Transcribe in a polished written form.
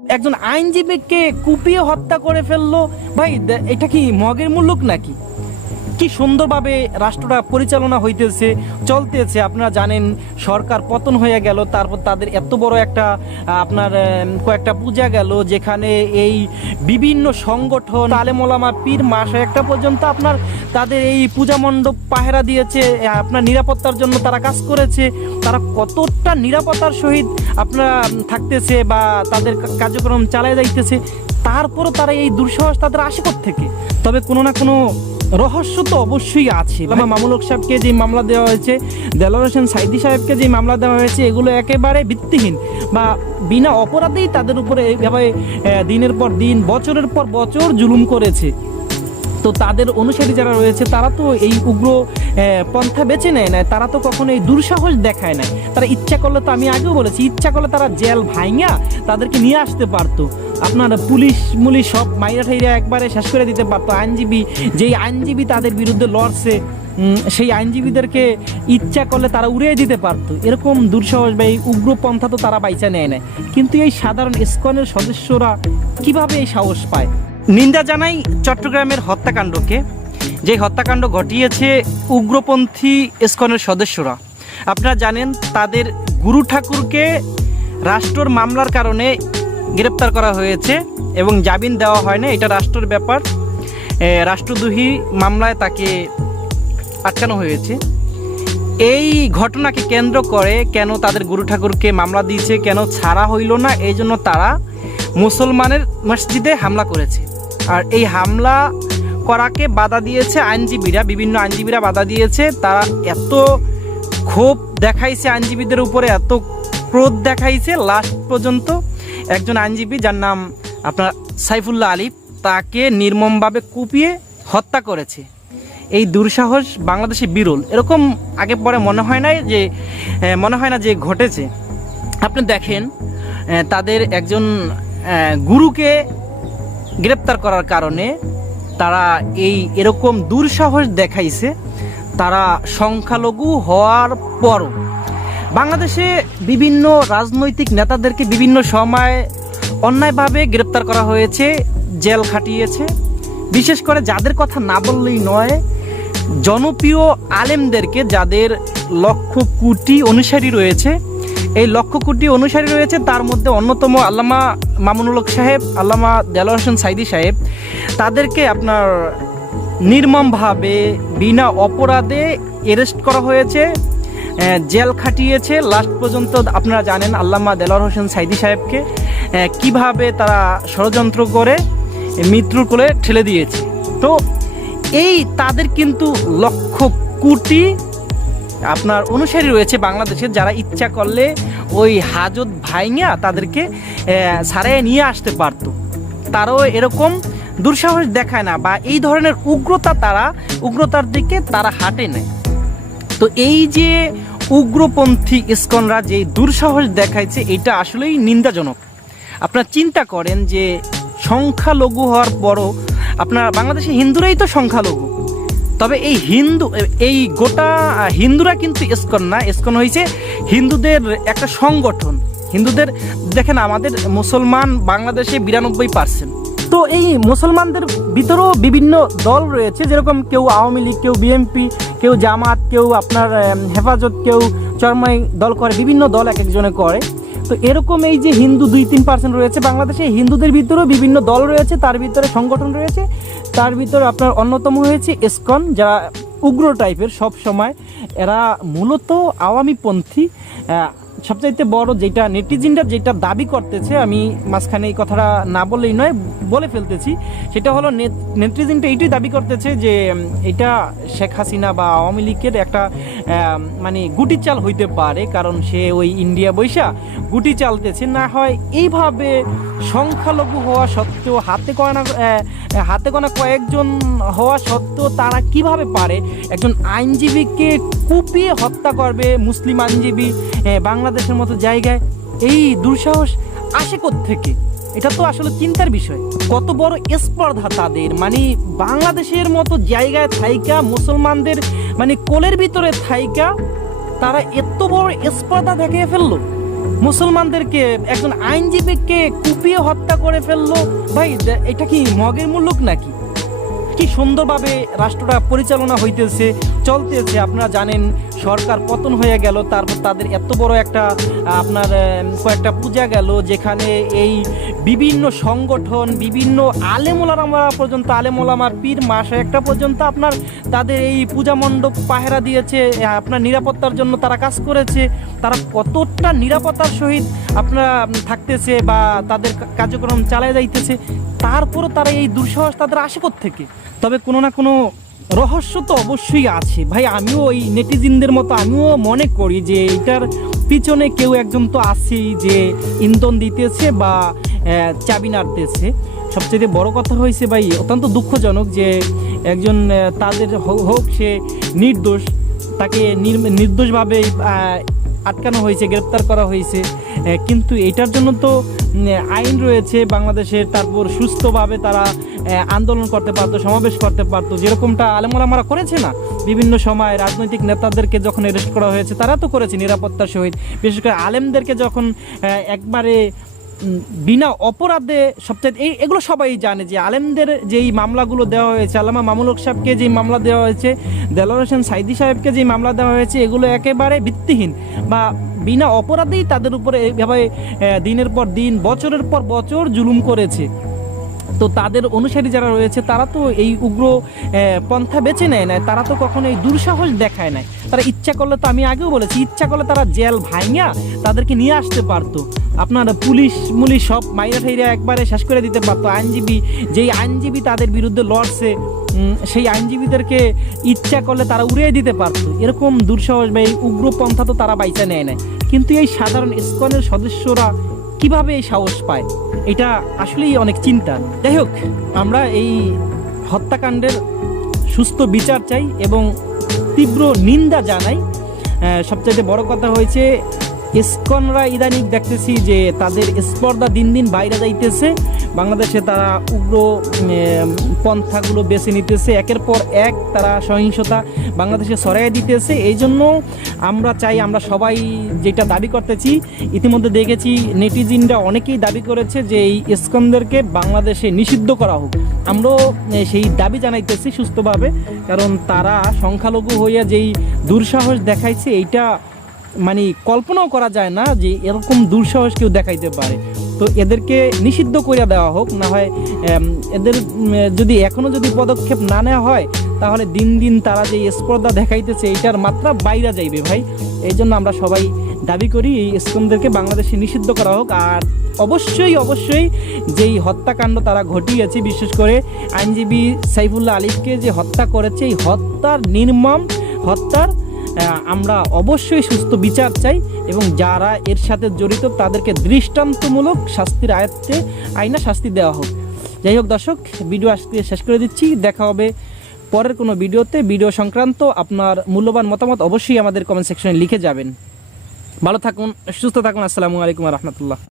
একজন আইনজীবীকে কুপিয়ে হত্যা করে ফেললো। ভাই এটা কি মগের মুলুক নাকি? কি সুন্দরভাবে রাষ্ট্রটা পরিচালনা হইতেছে, চলতেছে। আপনারা জানেন সরকার পতন হয়ে গেল, তারপর তাদের এত বড় একটা আপনার কয়েকটা পূজা গেল, যেখানে এই বিভিন্ন সংগঠন আলেম ওলামা পীর একটা পর্যন্ত আপনার তাদের এই পূজা মণ্ডপ পাহারা দিয়েছে, আপনার নিরাপত্তার জন্য তারা কাজ করেছে। তারা কতটা নিরাপত্তার সহিত আপনারা থাকতেছে বা তাদের কার্যক্রম চালিয়ে যাইতেছে, তারপরও তারা এই দুঃসাহস তাদের আসে থেকে। তবে কোনো না কোনো রহস্য তো অবশ্যই আছে। মামুনুল হক সাহেবকে যে মামলা দেওয়া হয়েছে, দেলোয়ার হোসেন সাইদি সাহেবকে যে মামলা দেওয়া হয়েছে, এগুলো একেবারে ভিত্তিহীন বা বিনা অপরাধেই তাদের উপরে এইভাবে দিনের পর দিন বছরের পর বছর জুলুম করেছে। তো তাদের অনুসারী যারা রয়েছে তারা তো এই উগ্র পন্থা বেছে নেয় না, তারা তো কখনো এই দুঃসাহস দেখায় না। তারা ইচ্ছা করলে, তো আমি আগেও বলেছি, ইচ্ছা করলে তারা জেল ভাঙা তাদেরকে নিয়ে আসতে পারতো। আপনার পুলিশ সব মাইরা ঠাইরা একবারে শেষ করে দিতে পারতো। যেই আইনজীবী তাদের বিরুদ্ধে লড়ছে, সেই আইনজীবীদেরকে ইচ্ছা করলে তারা উড়িয়ে দিতে পারতো। এরকম দুঃসাহস বা এই উগ্রপন্থা তো তারা বাইচা নেয় না। কিন্তু এই সাধারণ ইসকনের সদস্যরা কিভাবে এই সাহস পায়? নিন্দা জানাই চট্টগ্রামের হত্যাকাণ্ডকে, যে হত্যাকাণ্ড ঘটিয়েছে উগ্রপন্থী ইসকনের সদস্যরা। আপনারা জানেন তাদের গুরু ঠাকুরকে রাষ্ট্রর মামলার কারণে গ্রেপ্তার করা হয়েছে এবং জামিন দেওয়া হয় না, এটা রাষ্ট্রের ব্যাপার। রাষ্ট্রদ্রোহী মামলায় তাকে আটকানো হয়েছে। এই ঘটনাকে কেন্দ্র করে কেন তাদের গুরু ঠাকুরকে মামলা দিয়েছে, কেন ছাড়া হইল না, এই জন্য তারা মুসলমানের মসজিদে হামলা করেছে। আর এই হামলা করাকে বাধা দিয়েছে আইনজীবীরা, বিভিন্ন আইনজীবীরা বাধা দিয়েছে। তারা এত ক্ষোভ দেখাইছে আইনজীবীদের উপরে, এত ক্রোধ দেখাইছে, লাস্ট পর্যন্ত একজন আইনজীবী যার নাম আপনার সাইফুল্লাহ আলী, তাকে নির্মমভাবে কুপিয়ে হত্যা করেছে। এই দুঃসাহস বাংলাদেশে বিরল, এরকম আগে পরে মনে হয় না যে ঘটেছে। আপনি দেখেন তাদের একজন গুরুকে গ্রেপ্তার করার কারণে তারা এরকম দুঃসাহস দেখাইছে। তারা সংখ্যালঘু হওয়ার পরও বাংলাদেশে বিভিন্ন রাজনৈতিক নেতাদেরকে বিভিন্ন সময় অন্যায়ভাবে গ্রেপ্তার করা হয়েছে, জেল খাটিয়েছে। বিশেষ করে যাদের কথা না বললেই নয়, জনপ্রিয় আলেমদেরকে, যাদের লক্ষ কোটি অনুসারী রয়েছে, এই লক্ষ কোটি অনুসারী রয়েছে, তার মধ্যে অন্যতম আল্লামা মামুনুল হক সাহেব, আল্লামা দেলোয়ার হোসেন সাইদি সাহেব, তাদেরকে আপনার নির্মমভাবে বিনা অপরাধে অ্যারেস্ট করা হয়েছে, জেল খাটিয়েছে। লাস্ট পর্যন্ত আপনারা জানেন আল্লামা দেলোয়ার হোসেন সাইদি সাহেবকে কিভাবে তারা ষড়যন্ত্র করে মৃত্যুর কোলে ঠেলে দিয়েছে। তো তাদের কিন্তু লক্ষ কোটি আপনার অনুসারী রয়েছে বাংলাদেশের, যারা ইচ্ছা করলে ওই হাজত ভাইঙা তাদেরকে ছাড়াইয়ে নিয়ে আসতে পারতো। তারাও এরকম দুঃসাহস দেখায় না বা এই ধরনের উগ্রতার দিকে তারা হাঁটে নেয়। তো এই যে উগ্রপন্থী ইসকনরা যে দুঃসাহস দেখাইছে, এটা আসলেই নিন্দাজনক। আপনারা চিন্তা করেন যে সংখ্যালঘু হওয়ার পরও আপনার বাংলাদেশে হিন্দুরাই তো সংখ্যালঘু, তবে এই গোটা হিন্দুরা কিন্তু ইসকন না, ইসকন হয়েছে হিন্দুদের একটা সংগঠন। হিন্দুদের দেখেন, আমাদের মুসলমান বাংলাদেশে 92%। তো এই মুসলমানদের ভিতরেও বিভিন্ন দল রয়েছে, যেরকম কেউ আওয়ামী লীগ, কেউ বিএনপি, কেউ জামাত, কেউ আপনার হেফাজত, কেউ চরমাই দল করে, বিভিন্ন দল এক একজনে করে। তো এরকম এই যে হিন্দু 2-3% রয়েছে বাংলাদেশে, হিন্দুদের ভিতরেও বিভিন্ন দল রয়েছে, তার ভিতরে সংগঠন রয়েছে। তার ভিতরে আপনার অন্যতম হয়েছে ইসকন, যারা উগ্র টাইপের সব সময়। এরা মূলত আওয়ামীপন্থী। সবচাইতে বড় যেটা নেটিজেনরা যেটা দাবি করতেছে, আমি মাঝখানে এই কথাটা না বললেই নয়, বলে ফেলতেছি, সেটা হলো নেটিজেনটা এইটাই দাবি করতেছে যে এটা শেখ হাসিনা বা আওয়ামী লীগের একটা মানে গুটি চাল হইতে পারে, কারণ সে ওই ইন্ডিয়া বৈশা গুটি চালতেছে। না হয় এইভাবে সংখ্যালঘু হওয়া সত্ত্বেও, হাতে গোনা কয়েকজন হওয়া সত্ত্বেও তারা কিভাবে পারে একজন আইনজীবীকে কুপিয়ে হত্যা করবে, মুসলিম আইনজীবী বাংলাদেশের মতো জায়গায়? এই দুঃসাহস আসে থেকে? এটা তো আসলে চিন্তার বিষয়। কত বড় স্পর্ধা তাদের, মানে বাংলাদেশের মতো জায়গায় থাইকা, মুসলমানদের মানে কোলের ভিতরে থাইকা তারা এত বড় স্পর্ধা দেখিয়ে ফেললো। মুসলমানদেরকে একজন আইনজীবীকে কুপিয়ে হত্যা করে ফেললো। ভাই এটা কি মগের মুলুক নাকি? কি সুন্দরভাবে রাষ্ট্রটা পরিচালনা হইতেছে, চলতেছে। আপনারা জানেন সরকার পতন হয়ে গেল, তারপর তাদের এত বড় একটা আপনার কয়েকটা পূজা গেল, যেখানে এই বিভিন্ন সংগঠন, বিভিন্ন আলেমোলামা পর্যন্ত, আলেমোলামার পীর মাসে একটা পর্যন্ত আপনার তাদের এই পূজা মণ্ডপ পাহারা দিয়েছে, আপনার নিরাপত্তার জন্য তারা কাজ করেছে। তারা কতটা নিরাপত্তার সহিত আপনারা থাকতেছে বা তাদের কার্যক্রম চালিয়ে যাইতেছে, তারপরও তারা এই দুঃসাহস তাদের আসে থেকে। তবে কোনো না কোনো রহস্য তো অবশ্যই আছে ভাই। আমিও এই নেটিজিনদের মতো আমিও মনে করি যে এটার পিছনে কেউ একজন তো আছেই, যে ইন্ধন দিতেছে বা চাবি নাড়তেছে। সবচেয়ে বড় কথা হয়েছে ভাই, অত্যন্ত দুঃখজনক যে একজন তাদের হোক সে নির্দোষ, তাকে নির্দোষভাবে আটকানো হয়েছে, গ্রেপ্তার করা হয়েছে। কিন্তু এটার জন্য তো আইন রয়েছে বাংলাদেশের। তারপর সুস্থভাবে তারা আন্দোলন করতে পারতো, সমাবেশ করতে পারতো, যেরকমটা আলেমোলামারা করেছে না। বিভিন্ন সময় রাজনৈতিক নেতাদেরকে যখন অ্যারেস্ট করা হয়েছে তারা তো করেছে নিরাপত্তার সহিত। বিশেষ করে আলেমদেরকে যখন একবারে বিনা অপরাধে, সবচেয়ে এগুলো সবাই জানে যে আলেমদের যেই মামলাগুলো দেওয়া হয়েছে, আল্লামা মামুনুল হক সাহেবকে যেই মামলা দেওয়া হয়েছে, দেলোয়ার হোসেন সাইদি সাহেবকে যেই মামলা দেওয়া হয়েছে, এগুলো একেবারে ভিত্তিহীন বা বিনা অপরাধেই তাদের উপরে এইভাবে দিনের পর দিন, বছরের পর বছর জুলুম করেছে। তো তাদের অনুসারী যারা রয়েছে তারা তো এই উগ্র পন্থা বেছে নেয় না, তারা তো কখনো এই দুঃসাহস দেখায় নাই। তারা ইচ্ছা করলে, তো আমি আগেও বলেছি, ইচ্ছা করলে তারা জেল ভাঙিয়া তাদেরকে নিয়ে আসতে পারতো। আপনার পুলিশ সব মাইরা ঠাইরা একবারে শেষ করে দিতে পারতো। যেই আইনজীবী তাদের বিরুদ্ধে লড়ছে, সেই আইনজীবীদেরকে ইচ্ছা করলে তারা উড়িয়ে দিতে পারতো। এরকম দুঃসাহস বা এই উগ্রপন্থা তো তারা বাইচা নেয় না। কিন্তু এই সাধারণ ইসকনের সদস্যরা কিভাবে এই সাহস পায়, এটা আসলেই অনেক চিন্তা। যাই হোক, আমরা এই হত্যাকাণ্ডের সুস্থ বিচার চাই এবং তীব্র নিন্দা জানাই। সবচেয়ে বড় কথা হয়েছে, ইসকনরা ইদানিং দেখতেছি যে তাদের স্পর্ধা দিন দিন বাইরে যাইতেছে। বাংলাদেশে তারা উগ্র পন্থাগুলো বেছে নিতেছে, একের পর এক তারা সহিংসতা বাংলাদেশে ছড়াই দিতেছে। এই জন্য আমরা চাই, আমরা সবাই যেটা দাবি করতেছি, ইতিমধ্যে দেখেছি নেটিজিনরা অনেকেই দাবি করেছে যে এই ইসকনদেরকে বাংলাদেশে নিষিদ্ধ করা হোক। আমরাও সেই দাবি জানাইতেছি সুস্থভাবে, কারণ তারা সংখ্যালঘু হইয়া যেই দুঃসাহস দেখাইছে, এইটা মানে কল্পনাও করা যায় না যে এরকম দুঃসাহস কেউ দেখাইতে পারে। তো এদেরকে নিষিদ্ধ করে দেওয়া হোক, না হয় এদের যদি এখনও যদি পদক্ষেপ না নেওয়া হয়, তাহলে দিন দিন তারা যে স্পর্ধা দেখাইতেছে এইটার মাত্রা বাইরে যাইবে ভাই। এই জন্য আমরা সবাই দাবি করি এই ইসকনদেরকে বাংলাদেশে নিষিদ্ধ করা হোক। আর অবশ্যই যেই হত্যাকাণ্ড তারা ঘটিয়েছে, বিশেষ করে আইনজীবী সাইফুল্লাহ আলিফকে যে হত্যা করেছে, এই নির্মম হত্যার আমরা অবশ্যই সুস্থ বিচার চাই এবং যারা এর সাথে জড়িত তাদেরকে দৃষ্টান্তমূলক শাস্তির আইনা শাস্তি দেওয়া হোক। যাই হোক দর্শক, ভিডিও আজকে শেষ করে দিচ্ছি। দেখা হবে পরের কোনো ভিডিওতে। ভিডিও সংক্রান্ত আপনার মূল্যবান মতামত অবশ্যই আমাদের কমেন্ট সেকশনে লিখে যাবেন। ভালো থাকুন, সুস্থ থাকুন। আসসালামু আলাইকুম ওয়া রাহমাতুল্লাহ।